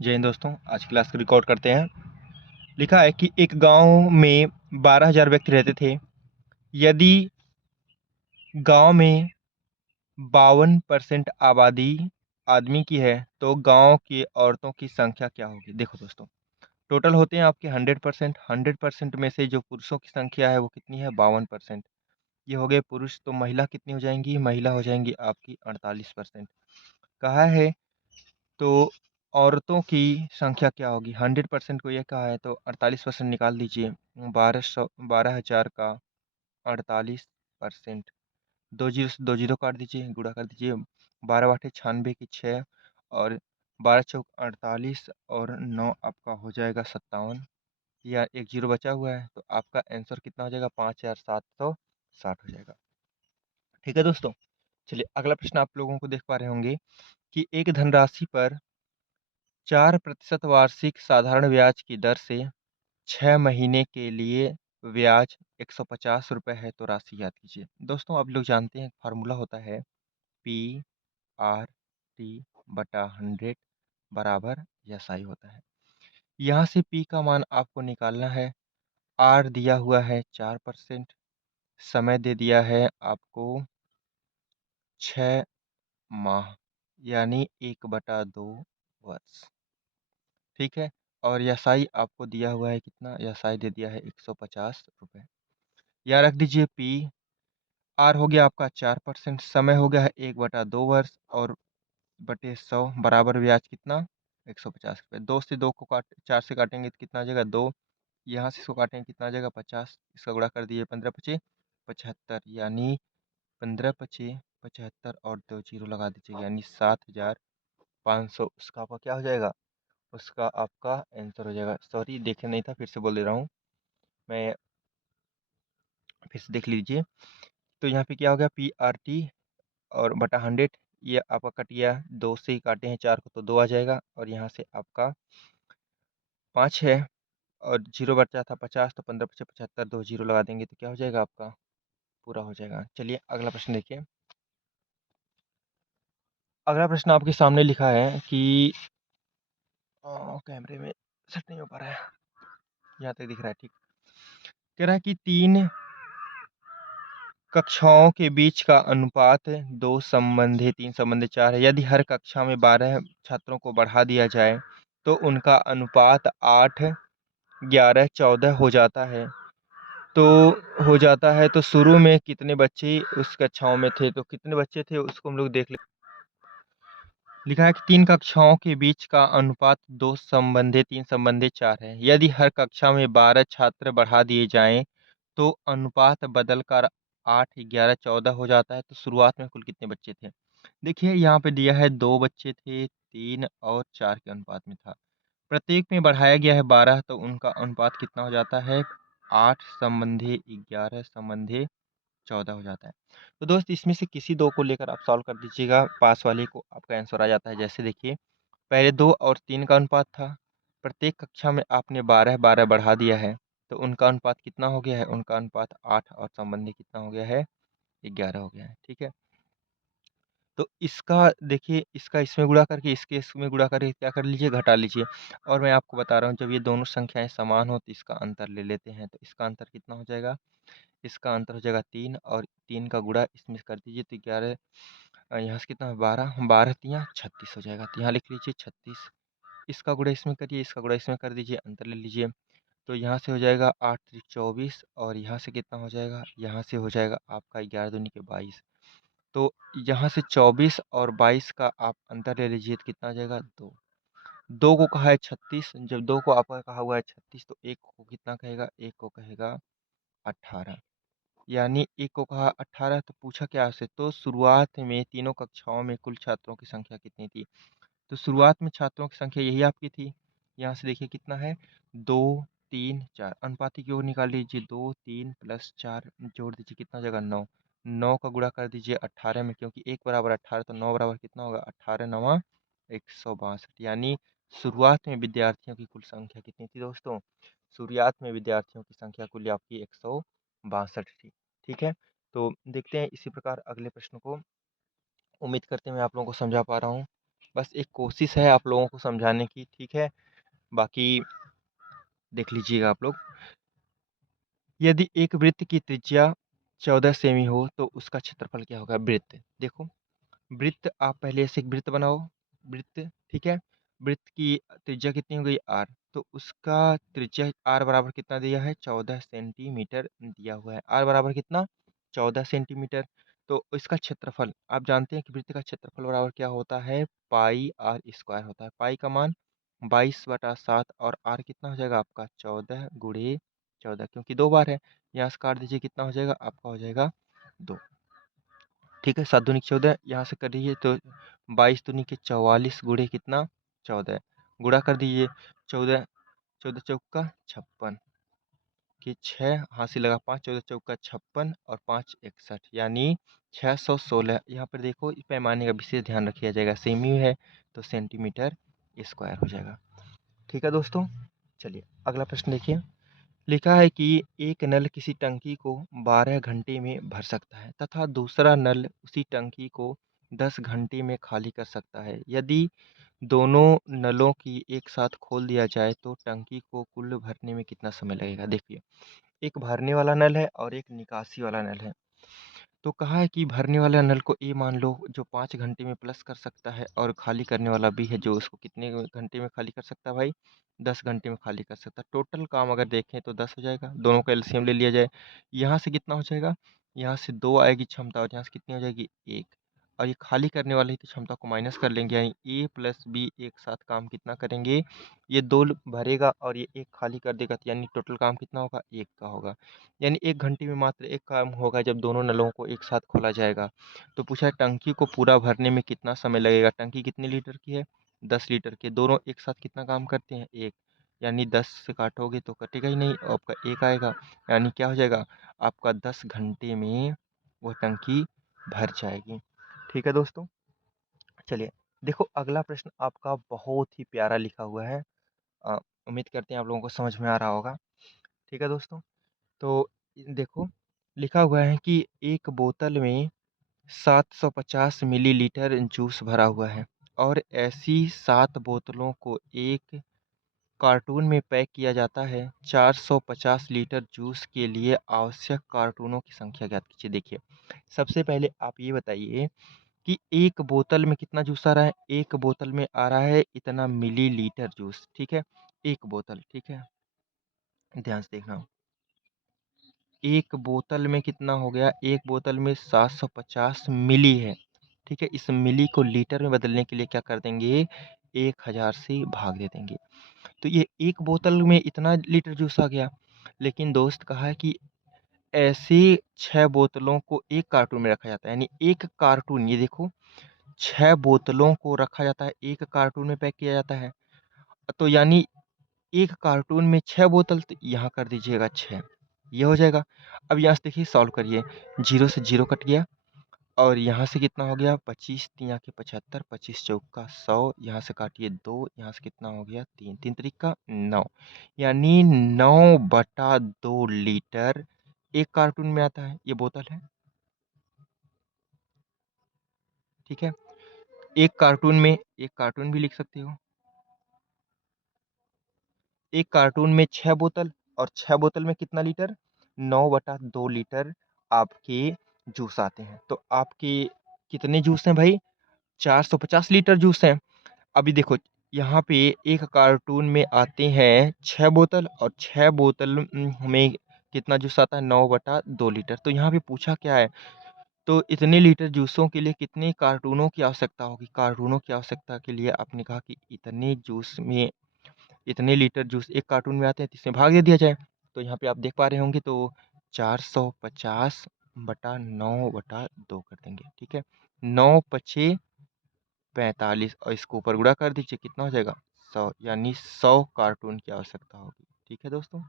जय हिंद दोस्तों, आज की क्लास को रिकॉर्ड करते हैं। लिखा है कि एक गांव में 12,000 व्यक्ति रहते थे। यदि गांव में 52% आबादी आदमी की है तो गांव की औरतों की संख्या क्या होगी। देखो दोस्तों, टोटल होते हैं आपके 100%। 100% में से जो पुरुषों की संख्या है वो कितनी है, 52%। ये हो गए पुरुष। तो महिला कितनी हो जाएंगी, महिला हो जाएंगी आपकी 48%। कहा है तो औरतों की संख्या क्या होगी। 100% को ये कहा है तो 48% निकाल दीजिए। 12,000 का 48%, दो जीरो से दो जीरो काट दीजिए, गुणा कर दीजिए। 12 × 8 = 96 की 6, और 12 × 4 = 48, और 9 आपका हो जाएगा 57, या एक जीरो बचा हुआ है। तो आपका आंसर कितना हो जाएगा, 5,760 हो जाएगा। ठीक है दोस्तों, चलिए अगला प्रश्न आप लोगों को देख पा रहे होंगे कि एक धनराशि पर 4% वार्षिक साधारण ब्याज की दर से 6 महीने के लिए ब्याज 150 रुपये है, तो राशि याद कीजिए। दोस्तों आप लोग जानते हैं फार्मूला होता है P/R/T/100 बराबर SI होता है। यहाँ से P का मान आपको निकालना है। R दिया हुआ है 4%, समय दे दिया है आपको 6 माह, यानी 1/2 वर्ष। ठीक है, और यसाई आपको दिया हुआ है कितना, यसाई दे दिया है 150 रुपये। या रख दीजिए पी। आर हो गया आपका 4%, समय हो गया है 1/2 वर्ष, और बटे 100 बराबर ब्याज कितना, 150 रुपये। 4 से काटेंगे तो कितना आ जाएगा, 2। यहाँ से इसको काटेंगे कितना आ जाएगा, 50। इसका गुणा कर दीजिए, 15×5 = 75, यानी 15×5 = 75, और 2 जीरो लगा दीजिए, यानी 7,500 उसका आपका क्या हो जाएगा, उसका आपका आंसर हो जाएगा। सॉरी, देखे नहीं था, फिर से बोल दे रहा हूँ मैं, फिर से देख लीजिए। तो यहाँ पे क्या हो गया, P/R/T और बटा 100, ये आपका कट गया। 2 से ही काटे हैं 4 को तो 2 आ जाएगा, और यहाँ से आपका 5 है, और जीरो बचा था 50, तो 15×5 = 75, 2 जीरो लगा देंगे तो क्या हो जाएगा, आपका पूरा हो जाएगा। चलिए अगला प्रश्न देखिए। अगला प्रश्न आपके सामने लिखा है कि कैमरे में सेट नहीं हो पा रहा है, यहाँ तक दिख रहा है, ठीक। कह रहा है कि 3 कक्षाओं के बीच का अनुपात 2:3:4 है। यदि हर कक्षा में 12 छात्रों को बढ़ा दिया जाए तो उनका अनुपात 8:11:14 हो जाता है। तो शुरू में कितने बच्चे उस कक्षाओं में थे, तो कितने बच्चे थे उसको हम लोग देख ले। लिखा है कि 3 कक्षाओं के बीच का अनुपात 2:3:4 है। यदि हर कक्षा में 12 छात्र बढ़ा दिए जाएं तो अनुपात बदलकर 8:11:14 हो जाता है। तो शुरुआत में कुल कितने बच्चे थे। देखिए यहाँ पे दिया है 2 बच्चे थे, 3 और 4 के अनुपात में था। प्रत्येक में बढ़ाया गया है 12, तो उनका अनुपात कितना हो जाता है, 8:11:14 हो जाता है। तो दोस्त इसमें से किसी दो को लेकर आप सॉल्व कर दीजिएगा, पास वाले को आपका आंसर आ जाता है। जैसे देखिए, पहले 2 और 3 का अनुपात था, प्रत्येक कक्षा में आपने 12 बढ़ा दिया है, तो उनका अनुपात कितना हो गया है, उनका अनुपात 8, और संबंधी कितना हो गया है, 11 हो गया है। ठीक है, तो इसका देखिए, इसका इसमें गुणा करके इसके इसमें गुणा करके क्या कर लीजिए, घटा लीजिए। और मैं आपको बता रहा हूँ, जब ये दोनों संख्याएं समान हो तो इसका अंतर ले लेते हैं। तो इसका अंतर कितना हो जाएगा, इसका अंतर हो जाएगा 3, और 3 का गुणा इसमें कर दीजिए तो 11, यहाँ से कितना, 12, 12×3 = 36 हो जाएगा। तो यहाँ लिख लीजिए 36। इसका गुणा इसमें करिए, इसका गुणा इसमें कर दीजिए, अंतर ले लीजिए। तो यहाँ से हो जाएगा 8×3 = 24, और यहाँ से कितना हो जाएगा, यहाँ से हो जाएगा आपका 11×2 = 22। तो यहाँ से 24 और 22 का आप अंतर ले लीजिए तो कितना आ जाएगा, 2। 2 को कहा है 36, जब 2 को आपका कहा हुआ है 36, तो 1 को कितना कहेगा, 1 को कहेगा 18, यानी 1 को कहा 18। तो पूछा क्या आपसे, तो शुरुआत में तीनों कक्षाओं में कुल छात्रों की संख्या कितनी थी। तो शुरुआत में छात्रों की संख्या यही आपकी थी। यहाँ से देखिए कितना है, 2, 3, 4। अनुपाती की ओर निकाल लीजिए, 2, 3 + 4 जोड़ दीजिए, कितना हो जाएगा, 9। 9 का गुणा कर दीजिए 18 में, क्योंकि 1 बराबर 18, तो 9 बराबर कितना होगा, 18×9 = 162। यानी शुरुआत में विद्यार्थियों की कुल संख्या कितनी थी दोस्तों, शुरुआत में विद्यार्थियों की संख्या कुल आपकी 162 थी। ठीक है, तो देखते हैं इसी प्रकार अगले प्रश्न को। उम्मीद करते हैं मैं आप लोगों को समझा पा रहा हूँ। बस एक कोशिश है आप लोगों को समझाने की, ठीक है? बाकी देख लीजिएगा आप लोग। यदि एक वृत्त की त्रिज्या 14 सेमी हो तो उसका क्षेत्रफल क्या होगा? वृत्त देखो, वृत्त आप पहले ऐसे एक वृत्त बनाओ, वृत्त, ठीक है? वृत्त की त्रिज्या कितनी हो गई? r, तो उसका त्रिज्या r बराबर कितना दिया है? 14 सेंटीमीटर दिया हुआ है। r बराबर कितना? 14 सेंटीमीटर। तो इसका क्षेत्रफल आप जानते हैं कि वृत्त का क्षेत्रफल बराबर क्या होता है? पाई r स्क्वायर होता है। पाई का मान 22/7 और r कितना हो जाएगा आपका? 14 गुणे 14, क्योंकि 2 बार है। यहाँ से काट दीजिए, कितना हो जाएगा आपका? हो जाएगा 2। ठीक है, 7 दूनी 14, यहाँ से करिए तो 22 दूनी के 44 गुणे कितना? 14, गुणा कर दीजिए। 14 14 चौका 56 कि 6 हासिल लगा 5, 14 चौका 56 और 5 61, यानी 616। यहाँ पर देखो इस पैमाने का विशेष ध्यान रखिए जाएगा, सेमी है तो सेंटीमीटर स्क्वायर हो जाएगा। ठीक है दोस्तों, चलिए अगला प्रश्न देखिए। लिखा है कि एक नल किसी टंकी को 12 घंटे में भर सकता है तथा दूसरा नल उसी टंकी को 10 घंटे में खाली कर सकता है। यदि दोनों नलों की एक साथ खोल दिया जाए तो टंकी को कुल भरने में कितना समय लगेगा? देखिए, एक भरने वाला नल है और एक निकासी वाला नल है। तो कहा है कि भरने वाला नल को ए मान लो, जो 5 घंटे में प्लस कर सकता है, और खाली करने वाला बी है, जो उसको कितने घंटे में खाली कर सकता है भाई? 10 घंटे में खाली कर सकता है। टोटल काम अगर देखें तो 10 हो जाएगा, दोनों का एलसीएम ले लिया जाए। यहाँ से कितना हो जाएगा? यहाँ से 2 आएगी क्षमता और यहाँ से कितनी हो जाएगी? 1। और ये खाली करने वाली तो क्षमता को माइनस कर लेंगे, यानी ए प्लस बी एक साथ काम कितना करेंगे? ये 2 भरेगा और ये 1 खाली कर देगा, तो यानी टोटल काम कितना होगा? 1 का होगा। यानी 1 घंटे में मात्र 1 काम होगा जब दोनों नलों को एक साथ खोला जाएगा। तो पूछा है टंकी को पूरा भरने में कितना समय लगेगा? टंकी कितने लीटर की है? 10 लीटर की। दोनों एक साथ कितना काम करते हैं? 1। यानी 10 से काटोगे तो कटेगा ही नहीं और आपका 1 आएगा। यानी क्या हो जाएगा? आपका 10 घंटे में वो टंकी भर जाएगी। ठीक है दोस्तों? चलिए, देखो अगला प्रश्न आपका बहुत ही प्यारा लिखा हुआ है। अ, उम्मीद करते हैं आप लोगों को समझ में आ रहा होगा। ठीक है दोस्तों? तो देखो, लिखा हुआ है कि एक बोतल में 750 मिलीलीटर जूस भरा हुआ है और ऐसी 7 बोतलों को एक कार्टून में पैक किया जाता है। 450 लीटर जूस के लिए आवश्यक कार्टूनों की संख्या ज्ञात कीजिए। देखिए, सबसे पहले आप ये बताइए कि एक बोतल में कितना जूस आ रहा है? एक बोतल में आ रहा है इतना मिलीलीटर जूस, ठीक है? एक बोतल, ठीक है? ध्यान से देखना। एक बोतल में कितना हो गया? एक बोतल में 750 मिली है, ठीक है? इस मिली को लीटर में बदलने के लिए क्या कर देंगे? 1000 से भाग दे देंगे। तो ये एक बोतल में इतना लीटर जूस आ गया। लेकिन दोस्त कहा है कि ऐसे 6 बोतलों को एक कार्टून में रखा जाता है, यानी एक कार्टून, ये देखो 6 बोतलों को रखा जाता है, एक कार्टून में पैक किया जाता है। तो यानी एक कार्टून में 6 बोतल, तो यहाँ कर दीजिएगा 6, ये हो जाएगा। अब यहाँ से देखिए सॉल्व करिए, 0 से 0 कट गया और यहाँ से कितना हो गया? 25 तिया के 75, 25 चौका 100, यहाँ से काटिए 2, यहाँ से कितना हो गया? 3, 3 त्रिका 9, यानी 9/2 लीटर एक कार्टून में आता है, ये बोतल है, ठीक है? एक कार्टून भी लिख सकते हो। एक कार्टून में 6 बोतल और 6 बोतल में कितना लीटर? 9/2 लीटर आपके जूस आते हैं। तो आपके कितने जूस हैं भाई? 450 लीटर जूस हैं। अभी देखो, यहाँ पे एक कार्टून में आते हैं 6 बोतल और 6 बोतल में कितना जूस आता है? 9/2 लीटर। तो यहाँ पे पूछा क्या है? तो इतने लीटर जूसों के लिए कितने कार्टूनों की आवश्यकता होगी? कार्टूनों की आवश्यकता के लिए आपने कहा कि इतने जूस में, इतने लीटर जूस एक कार्टून में आते हैं, तो इसमें भाग दे दिया जाए। तो यहाँ पे आप देख पा रहे होंगे, तो 450/9/2 कर देंगे, ठीक है? 9 पचे 45 और इसको ऊपर गुणा कर दीजिए, कितना हो जाएगा? 100, यानी 100 कार्टून की आवश्यकता होगी। ठीक है दोस्तों,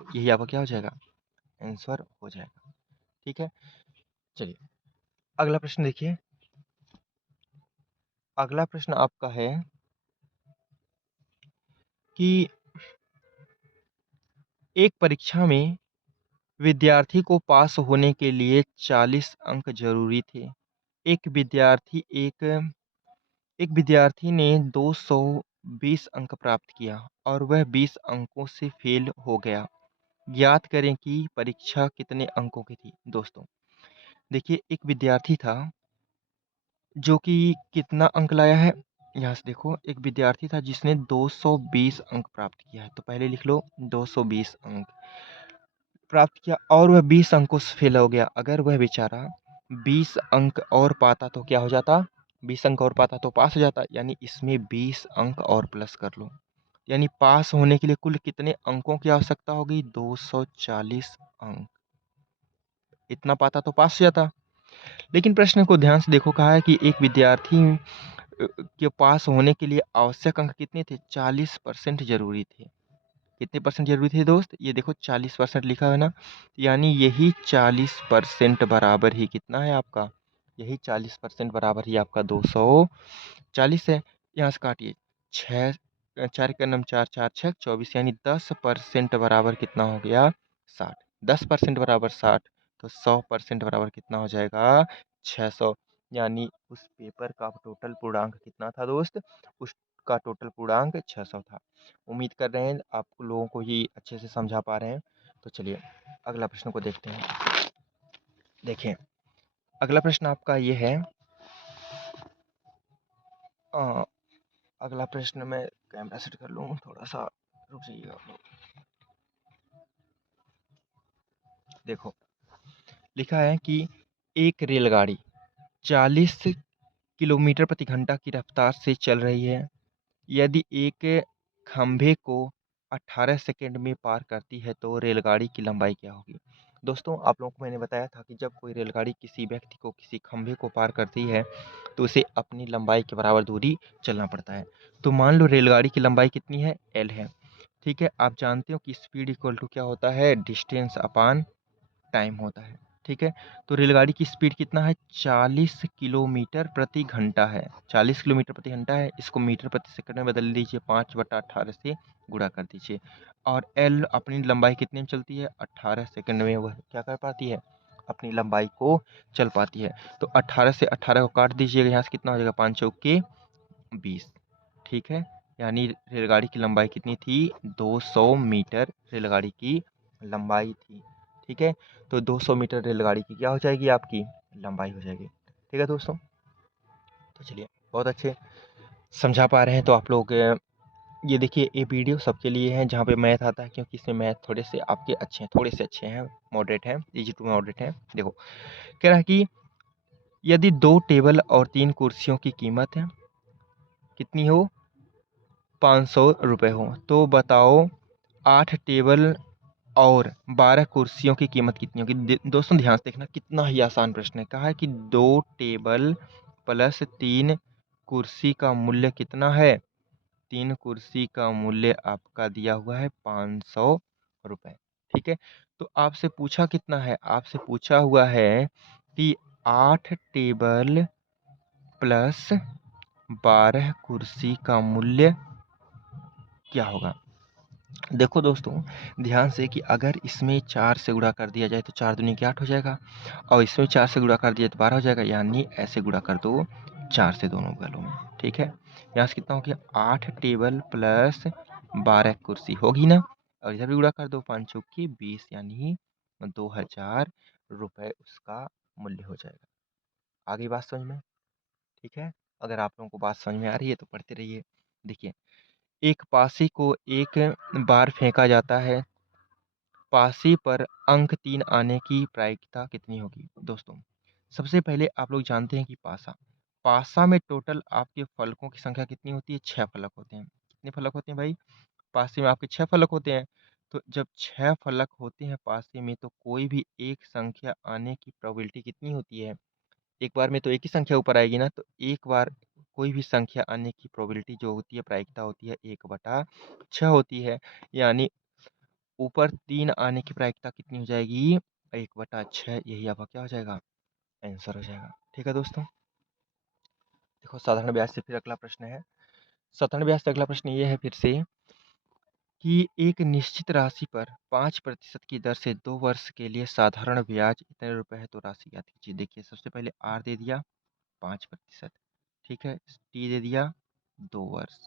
यही आपका क्या हो जाएगा? आंसर हो जाएगा। ठीक है, चलिए अगला प्रश्न देखिए। अगला प्रश्न आपका है कि एक परीक्षा में विद्यार्थी को पास होने के लिए 40 अंक जरूरी थे, एक विद्यार्थी एक एक विद्यार्थी ने 220 अंक प्राप्त किया और वह 20 अंकों से फेल हो गया। ज्ञात करें कि परीक्षा कितने अंकों की थी। दोस्तों देखिए, एक विद्यार्थी था जो कि कितना अंक लाया है, यहाँ से देखो, एक विद्यार्थी था जिसने 220 अंक प्राप्त किया है। तो पहले लिख लो 220 अंक प्राप्त किया और वह 20 अंकों से फेल हो गया। अगर वह बेचारा 20 अंक और पाता तो क्या हो जाता, 20 अंक और पाता तो पास हो जाता। यानी इसमें 20 अंक और प्लस कर लो। यानी पास होने के लिए कुल कितने अंकों की आवश्यकता होगी, 240 अंक। इतना पाता तो पास हो जाता। लेकिन प्रश्न को ध्यान से देखो, कहा है कि एक विद्यार्थी के पास होने के लिए आवश्यक अंक कितने थे, 40% जरूरी थे। कितने परसेंट जरूरी थे दोस्त, ये देखो 40% लिखा है ना। यानी यही 40% बराबर ही कितना है आपका, यही 40% बराबर ही आपका 240 है। यहाँ से काटिए, छः, चार का नम चार, चार छः 24, यानी 10% बराबर कितना हो गया, 60। 10% बराबर 60, तो 100% बराबर कितना हो जाएगा, 600। यानी उस पेपर का टोटल पूर्णांक कितना था दोस्त, उसका टोटल पूर्णांक 600 था। उम्मीद कर रहे हैं आप लोगों को ये अच्छे से समझा पा रहे हैं। तो चलिए अगला प्रश्न को देखते हैं। देखिए अगला प्रश्न आपका ये है, अ, अगला प्रश्न मैं कैमरा सेट कर लूँ, थोड़ा सा रुक जाइएगा आप लोग। देखो लिखा है कि एक रेलगाड़ी 40 किलोमीटर प्रति घंटा की रफ्तार से चल रही है। यदि एक खंभे को 18 सेकंड में पार करती है तो रेलगाड़ी की लंबाई क्या होगी। दोस्तों आप लोगों को मैंने बताया था कि जब कोई रेलगाड़ी किसी व्यक्ति को किसी खंभे को पार करती है तो उसे अपनी लंबाई के बराबर दूरी चलना पड़ता है। तो मान लो रेलगाड़ी की लंबाई कितनी है, एल है। ठीक है, आप जानते हो कि स्पीड इक्वल टू क्या होता है, डिस्टेंस अपान टाइम होता है। ठीक है, तो रेलगाड़ी की स्पीड कितना है, 40 किलोमीटर प्रति घंटा है। 40 किलोमीटर प्रति घंटा है, इसको मीटर प्रति सेकंड में बदल दीजिए, 5/18 से गुणा कर दीजिए। और एल अपनी लंबाई कितने में चलती है, 18 सेकंड में वह क्या कर पाती है, अपनी लंबाई को चल पाती है। तो 18 से 18 को काट दीजिएगा, यहाँ से कितना हो जाएगा, 5 चौके 20। ठीक है, यानी रेलगाड़ी की लंबाई कितनी थी, 200 मीटर रेलगाड़ी की लंबाई थी। ठीक है, तो 200 मीटर रेलगाड़ी की क्या हो जाएगी, आपकी लंबाई हो जाएगी। ठीक है दोस्तों, तो चलिए बहुत अच्छे समझा पा रहे हैं। तो आप लोग ये देखिए, ये वीडियो सबके लिए है जहाँ पे मैथ आता है, क्योंकि इसमें मैथ थोड़े से आपके अच्छे हैं, थोड़े से अच्छे हैं, मॉडरेट हैं, इजी टू मॉडरेट हैं। देखो कह रहा है कि यदि 2 टेबल और 3 कुर्सियों की कीमत है कितनी हो, 500 रुपये हो, तो बताओ 8 टेबल और 12 कुर्सियों की कीमत कितनी होगी। दोस्तों ध्यान से देखना, कितना ही आसान प्रश्न है। कहा है कि 2 टेबल प्लस 3 कुर्सी का मूल्य कितना है, 3 कुर्सी का मूल्य आपका दिया हुआ है 500 रुपये। ठीक है, तो आपसे पूछा कितना है, आपसे पूछा हुआ है कि 8 टेबल प्लस 12 कुर्सी का मूल्य क्या होगा। देखो दोस्तों ध्यान से कि अगर इसमें 4 से गुणा कर दिया जाए तो 4 दूनी के 8 हो जाएगा, और इसमें 4 से गुणा कर दिया तो 12 हो जाएगा। यानी ऐसे गुणा कर दो 4 से दोनों बगलों में। ठीक है, यहाँ से कितना हो गया, 8 टेबल प्लस 12 कुर्सी होगी ना, और इधर भी गुणा कर दो, 5 चौकी 20, यानी 2000 रुपये उसका मूल्य हो जाएगा। आगे बात समझ में। ठीक है, अगर आप लोगों को बात समझ में आ रही है तो पढ़ते रहिए। देखिए, एक पासी को एक बार फेंका जाता है, पासी पर अंक 3 आने की प्रायिकता कितनी होगी। दोस्तों सबसे पहले आप लोग जानते हैं कि पासा, पासा में टोटल आपके फलकों की संख्या कितनी होती है, 6 फलक होते हैं। कितने फलक होते हैं भाई, पासे में आपके 6 फलक होते हैं। तो जब 6 फलक होते हैं पासे में, तो कोई भी एक संख्या आने की प्रोबेबिलिटी कितनी होती है, एक बार में तो एक ही संख्या ऊपर आएगी ना, तो एक बार कोई भी संख्या आने की प्रोबेबिलिटी जो होती है, प्रायिकता होती है 1/6 होती है। यानी ऊपर 3 आने की प्रायिकता कितनी हो जाएगी, 1/6। यही आपका क्या हो जाएगा, आंसर हो जाएगा। ठीक है दोस्तों, देखो साधारण ब्याज से फिर अगला प्रश्न है। साधारण ब्याज से अगला प्रश्न ये है फिर से कि एक निश्चित राशि पर 5% की दर से 2 वर्ष के लिए साधारण ब्याज इतने रुपए है, तो राशि ज्ञात कीजिए। देखिए सबसे पहले आर दे दिया, 5%। ठीक है, टी दे दिया 2 वर्ष,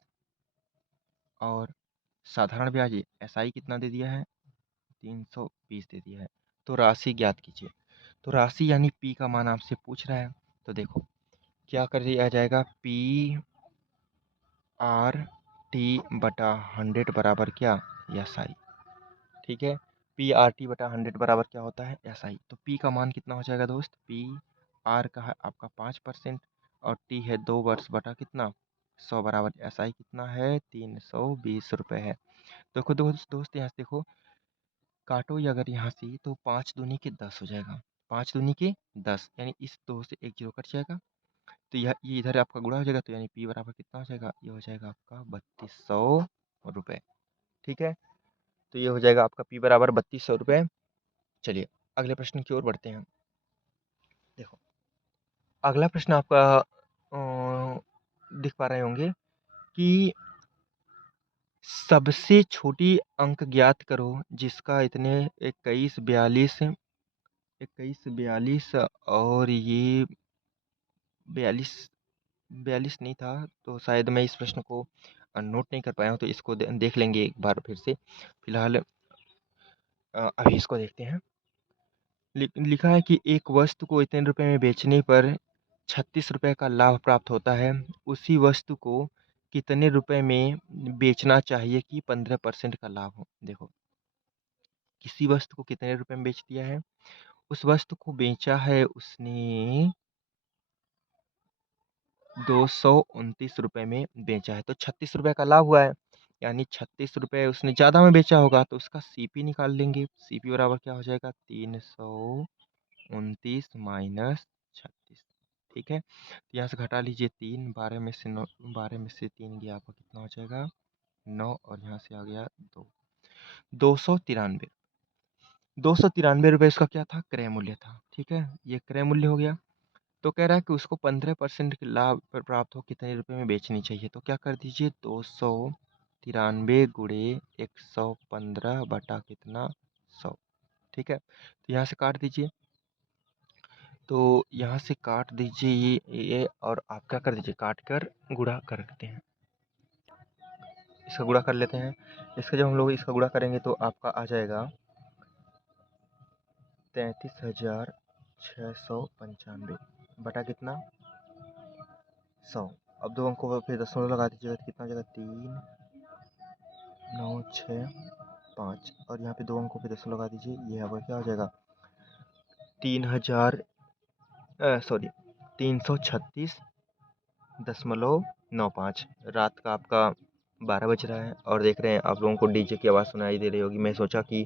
और साधारण ब्याज एसआई कितना दे दिया है, 320 दे दिया है। तो राशि ज्ञात कीजिए। तो राशि यानी पी का मान आपसे पूछ रहा है, तो देखो क्या कर दिया जाएगा, पी आर टी बटा 100 बराबर क्या, एसआई। ठीक है, पी आर टी बटा 100 बराबर क्या होता है, एसआई। तो पी का मान कितना हो जाएगा दोस्त, पी आर का है आपका 5% और टी है 2 वर्ष बटा कितना, 100 बराबर एसआई कितना है, 320 रुपये है। देखो दोस्त यहाँ से देखो, काटो ये अगर यहाँ से तो 5 दूनी के 10 हो जाएगा, 5 दूनी के 10, यानी इस 2 से एक जीरो कट जाएगा। तो यह ये इधर आपका गुणा हो जाएगा, तो यानी पी बराबर कितना हो जाएगा, ये हो जाएगा आपका 3200 रुपये। ठीक है, तो ये हो जाएगा आपका पी बराबर 3200 रुपये। चलिए अगले प्रश्न की ओर बढ़ते हैं। देखो अगला प्रश्न आपका दिख पा रहे होंगे कि सबसे छोटी अंक ज्ञात करो जिसका इतने 21 42 और ये 42 42 नहीं था, तो शायद मैं इस प्रश्न को नोट नहीं कर पाया हूँ, तो इसको देख लेंगे एक बार फिर से। फिलहाल अभी इसको देखते हैं। लिखा है कि एक वस्तु को इतने रुपए में बेचने पर 36 रुपए का लाभ प्राप्त होता है। उसी वस्तु को कितने रुपए में बेचना चाहिए कि 15% का लाभ हो। देखो किसी वस्तु को कितने रुपए में बेच दिया है, उस वस्तु को बेचा है उसने 229 रुपए में बेचा है, तो 36 रुपए का लाभ हुआ है, यानी 36 रुपए उसने ज़्यादा में बेचा होगा, तो उसका सीपी निकाल लेंगे। सीपी बराबर क्या हो जाएगा, 329 माइनस 36। ठीक है, तो यहाँ से घटा लीजिए 3, 12 में से 9, 12 में से 3 गया आपका कितना हो जाएगा 9, और यहाँ से आ गया 2, 293। 293 रुपये इसका क्या था, क्रय मूल्य था। ठीक है, ये क्रय मूल्य हो गया। तो कह रहा है कि उसको 15% के लाभ पर प्राप्त हो कितने रुपए में बेचनी चाहिए, तो क्या कर दीजिए 293 गुणे 115 बटा कितना 100। ठीक है, तो यहाँ से काट दीजिए, तो यहाँ से काट दीजिए ये और आप क्या कर दीजिए, काट कर गुणा कर रखते हैं, इसका गुणा कर लेते हैं। इसका जब हम लोग इसका गुणा करेंगे तो आपका आ जाएगा 33,695 बटा कितना 100। अब दो अंकों पर फिर दशमलव लगा दीजिएगा तो कितना हो जाएगा 3,965, और यहाँ पे दो अंकों पे दशमलव लगा दीजिए, ये अब क्या हो जाएगा 3,36,95। रात का आपका 12 बज रहा है और देख रहे हैं आप लोगों को डीजे की आवाज़ सुनाई दे रही होगी। मैं सोचा कि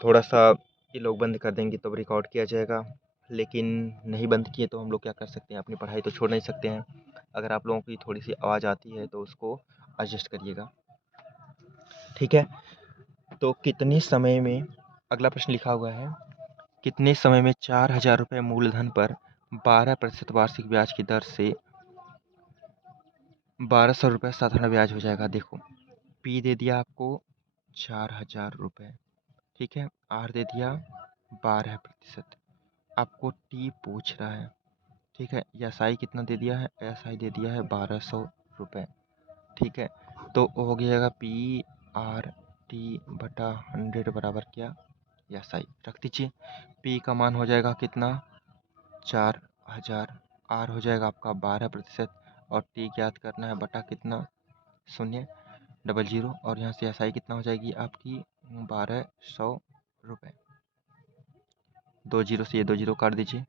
थोड़ा सा ये लोग बंद कर देंगे तब रिकॉर्ड किया जाएगा, लेकिन नहीं बंद किए तो हम लोग क्या कर सकते हैं, अपनी पढ़ाई तो छोड़ नहीं सकते हैं। अगर आप लोगों की थोड़ी सी आवाज़ आती है तो उसको एडजस्ट करिएगा। ठीक है, तो कितने समय में, अगला प्रश्न लिखा हुआ है, कितने समय में 4,000 रुपये मूलधन पर 12% वार्षिक ब्याज की दर से 1,200 रुपये साधारण ब्याज हो जाएगा। देखो पी दे दिया आपको 4,000 रुपये, ठीक है, आर दे दिया 12%, आपको टी पूछ रहा है। ठीक है, एस आई कितना दे दिया है, एस आई दे दिया है 1,200 रुपये। ठीक है, तो हो गया पी आर टी बटा 100 बराबर क्या, एस आई रख दीजिए। पी का मान हो जाएगा कितना 4,000, आर हो जाएगा आपका 12% और टी ज्ञात करना है बटा कितना 0.00, और यहाँ से एस आई कितना हो जाएगी आपकी 1,200 रुपये। 2 जीरो से ये 2 जीरो काट दीजिए।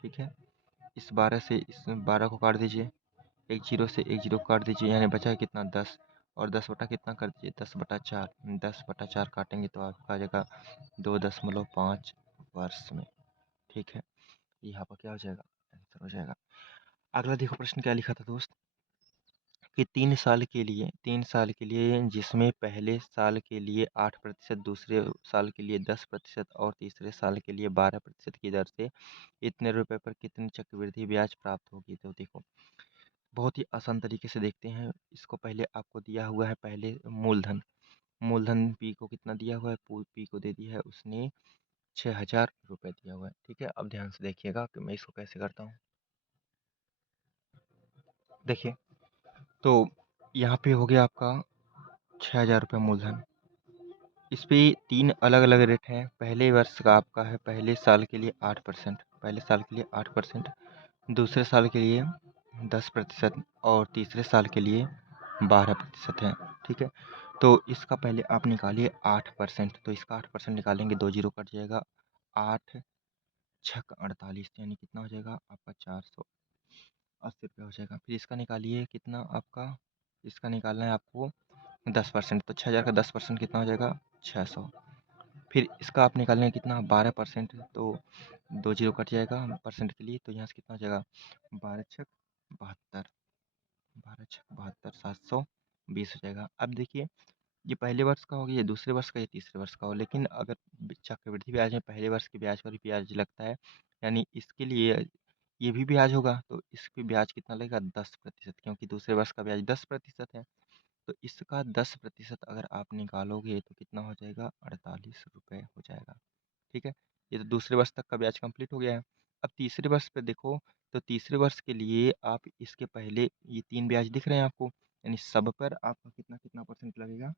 ठीक है, इस 12 से इस 12 को काट दीजिए, एक जीरो से एक जीरो काट दीजिए, यानी बचा है कितना 10, और 10 बटा कितना कर दीजिए 10/4। 10/4 काटेंगे तो आपका आ जाएगा 2.5 वर्ष में। ठीक है, यहाँ पर क्या हो जाएगा, आंसर हो जाएगा। अगला देखो प्रश्न क्या लिखा था दोस्त, कि 3 साल के लिए जिसमें पहले साल के लिए 8%, दूसरे साल के लिए 10% और तीसरे साल के लिए 12% की दर से इतने रुपए पर कितनी चक्रवृद्धि ब्याज प्राप्त होगी। तो देखो बहुत ही आसान तरीके से देखते हैं इसको। पहले आपको दिया हुआ है, पहले मूलधन, मूलधन पी को कितना दिया हुआ है, पी को दे दिया है उसने 6,000 रुपये दिया हुआ है। ठीक है, अब ध्यान से देखिएगा कि मैं इसको कैसे करता हूँ। देखिए, तो यहाँ पे हो गया आपका 6,000 रुपये मूलधन। इस पे 3 अलग-अलग रेट हैं। पहले वर्ष का आपका है पहले साल के लिए 8%, पहले साल के लिए 8%, दूसरे साल के लिए 10% और तीसरे साल के लिए 12% है। ठीक है? तो इसका पहले आप निकालिए 8%, तो इसका 8% निकालेंगे, 2 जीरो कट जाएगा। 8 छक 48 यानी कितना हो जाएगा आपका 480 रुपये हो जाएगा। फिर इसका निकालिए कितना आपका, इसका निकालना है आपको 10%, तो 6,000 का 10% कितना हो जाएगा 600। फिर इसका आप निकालेंगे कितना 12%, तो 2 जीरो कट जाएगा परसेंट के लिए, तो यहाँ से कितना हो जाएगा 12 छक 72, 12 छक 72, 720 हो जाएगा। अब देखिए, ये पहले वर्ष का हो गया, ये दूसरे वर्ष का, ये तीसरे वर्ष का हो, लेकिन अगर चक्रवृद्धि ब्याज में पहले वर्ष के ब्याज पर ही ब्याज लगता है, यानी इसके लिए ये भी ब्याज होगा, तो इस पे ब्याज कितना लगेगा 10%, क्योंकि दूसरे वर्ष का ब्याज 10% है। तो इसका 10% अगर आप निकालोगे तो कितना हो जाएगा 48 रुपये हो जाएगा। ठीक है? ये तो दूसरे वर्ष तक का ब्याज कंप्लीट हो गया है। अब तीसरे वर्ष पे देखो, तो तीसरे वर्ष के लिए आप इसके पहले ये 3 ब्याज दिख रहे हैं आपको, यानी सब पर आपका कितना कितना परसेंट लगेगा,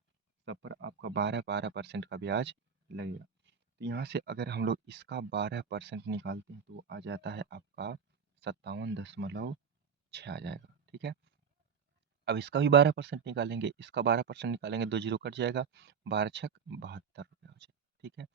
सब पर आपका 12% का ब्याज लगेगा। तो यहाँ से अगर हम लोग इसका 12% निकालते हैं तो वो आ जाता है आपका 57.6 आ जाएगा। ठीक है? अब इसका भी 12% निकालेंगे, इसका 12% निकालेंगे, 2 जीरो कट जाएगा, 12 छक 72 रुपये हो जाएगा। ठीक है?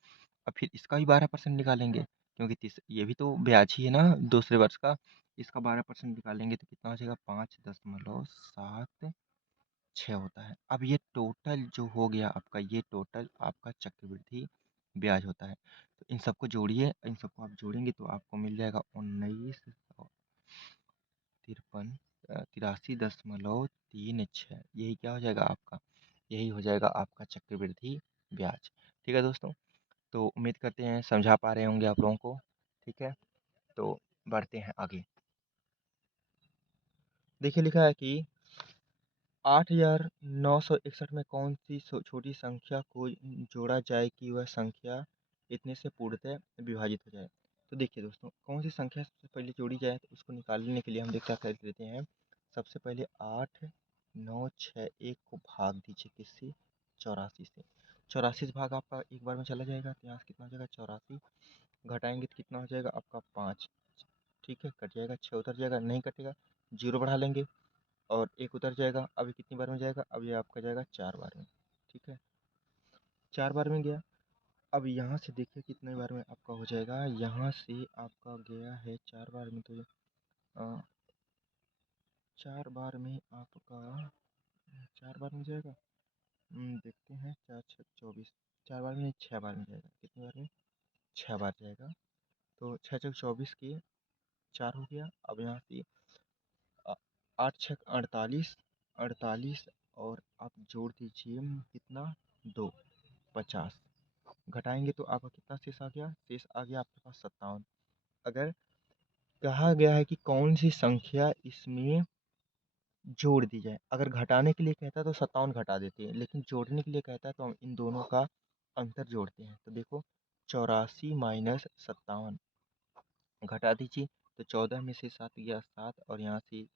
अब फिर इसका भी 12% निकालेंगे, क्योंकि ये भी तो ब्याज ही है ना दूसरे वर्ष का। इसका 12% निकालेंगे तो कितना हो जाएगा 5.76 होता है। अब ये टोटल जो हो गया आपका, ये टोटल आपका चक्रवृद्धि ब्याज होता है। तो इन सबको जोड़िए, इन सबको आप जोड़ेंगे तो आपको मिल जाएगा 19,83.36, यही क्या हो जाएगा आपका, यही हो जाएगा आपका चक्रवृद्धि ब्याज। ठीक है दोस्तों, तो उम्मीद करते हैं समझा पा रहे होंगे आप लोगों को। ठीक है, तो बढ़ते हैं आगे। देखिए, लिखा है कि 8,961 में कौन सी छोटी संख्या को जोड़ा जाए कि वह संख्या इतने से पूर्णतः विभाजित हो जाए। तो देखिए दोस्तों, कौन सी संख्या सबसे पहले जोड़ी जाए, तो उसको निकालने के लिए हम क्या कर देते हैं। सबसे पहले 8,961 को भाग दीजिए किससे, 84 से। 84 से भाग आपका एक बार में चला जाएगा, तो यहाँ से कितना हो जाएगा 84, घटाएंगे तो कितना हो जाएगा आपका 5। ठीक है, कट जाएगा, 6 उतर जाएगा, नहीं कटेगा, जीरो बढ़ा लेंगे और एक उतर जाएगा। अब ये कितनी बार में जाएगा, अब ये आपका जाएगा 4 बार में। ठीक है, 4 बार में गया। अब यहाँ से देखिए कितने बार में आपका हो जाएगा, यहाँ से आपका गया है 4 बार में, तो 4 बार में आपका 4 बार में जाएगा। देखते हैं, 4 छः 24, 4 बार में नहीं, 6 बार में जाएगा। कितनी बार में, 6 बार जाएगा। तो 6 छः 24 के 4 हो गया। अब यहाँ से 8 छः 48, 48 और आप जोड़ दीजिए कितना 2, 50, घटाएंगे तो आपका कितना शेष आ गया, शेष आ गया आपके पास 57। अगर कहा गया है कि कौन सी संख्या इसमें जोड़ दी जाए, अगर घटाने के लिए कहता है तो 57 घटा देते हैं, लेकिन जोड़ने के लिए कहता है तो हम इन दोनों का अंतर जोड़ते हैं। तो देखो, 84 माइनस 57 घटा दीजिए, तो 14 में से 7 गया 7, और यहाँ से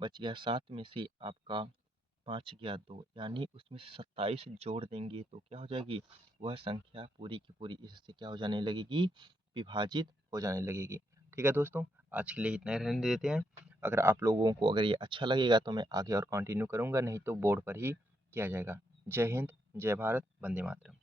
बच गया 7 में से आपका 5 गया 2, यानी उसमें से 27 जोड़ देंगे तो क्या हो जाएगी, वह संख्या पूरी की पूरी इससे क्या हो जाने लगेगी, विभाजित हो जाने लगेगी। ठीक है दोस्तों, आज के लिए इतना ही रहने देते हैं। अगर आप लोगों को अगर ये अच्छा लगेगा तो मैं आगे और कंटिन्यू करूँगा, नहीं तो बोर्ड पर ही किया जाएगा। जय हिंद, जय भारत, वंदे मातरम।